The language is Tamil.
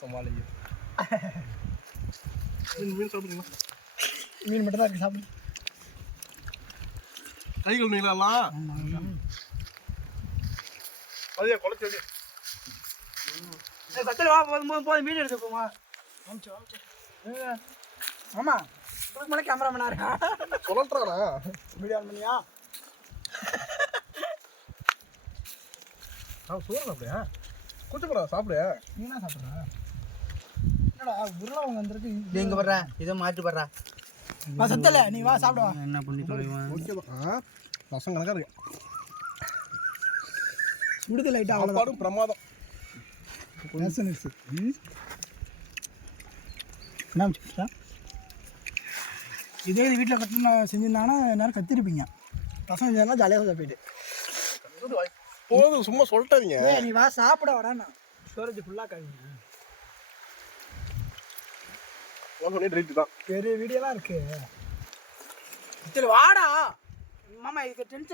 சமாளிக்கு மீன் சாப்பிடுங்களா? மீன் மட்டும் தான் இருக்கு, சாப்பிடு. கை கழுவிங்களா? அதையா குழச்சி சத்தில் வா, போதும் மீன் எடுத்து போமா. ஆமாம், உங்களுக்கு மேலே கேமராமேனா இருக்கா? சொல்லட்டானா வீடியோ ஆன் பண்ணியா? சோறு சாப்பிடுயா? கூச்சப்படா சாப்பிடு. நீ என்ன சாப்பிட்ற? என்னடா உருளவங்க வந்துருக்கு. இங்கே படுறா, இதை மாற்றி படுறா. சத்தல நீ வா சாப்பிடுவா. என்ன பண்ணி தொலைவான்? ஓகேதான். ரசம் கணக்காக இருக்கு. விடுதலை லைட்டாக சாப்பாடும் பிரமாதம். என்ன இதே இது வீட்டில் கட்டின செஞ்சிருந்தாங்கன்னா நேரம் கத்திருப்பீங்க. ரசம் செஞ்சாலும் ஜாலியாக சாப்பிட்டு போதும், சும்மா சொல்லிட்டாதீங்க. நீ வா சாப்பிட வாடாண்ணா. ஸ்டோரேஜ் ஃபுல்லாக காமிங்க. தான் பெரிய வீடியோலாம் இருக்கு. சரி வாடா மாமா, இதுக்கு டென்ஷன்.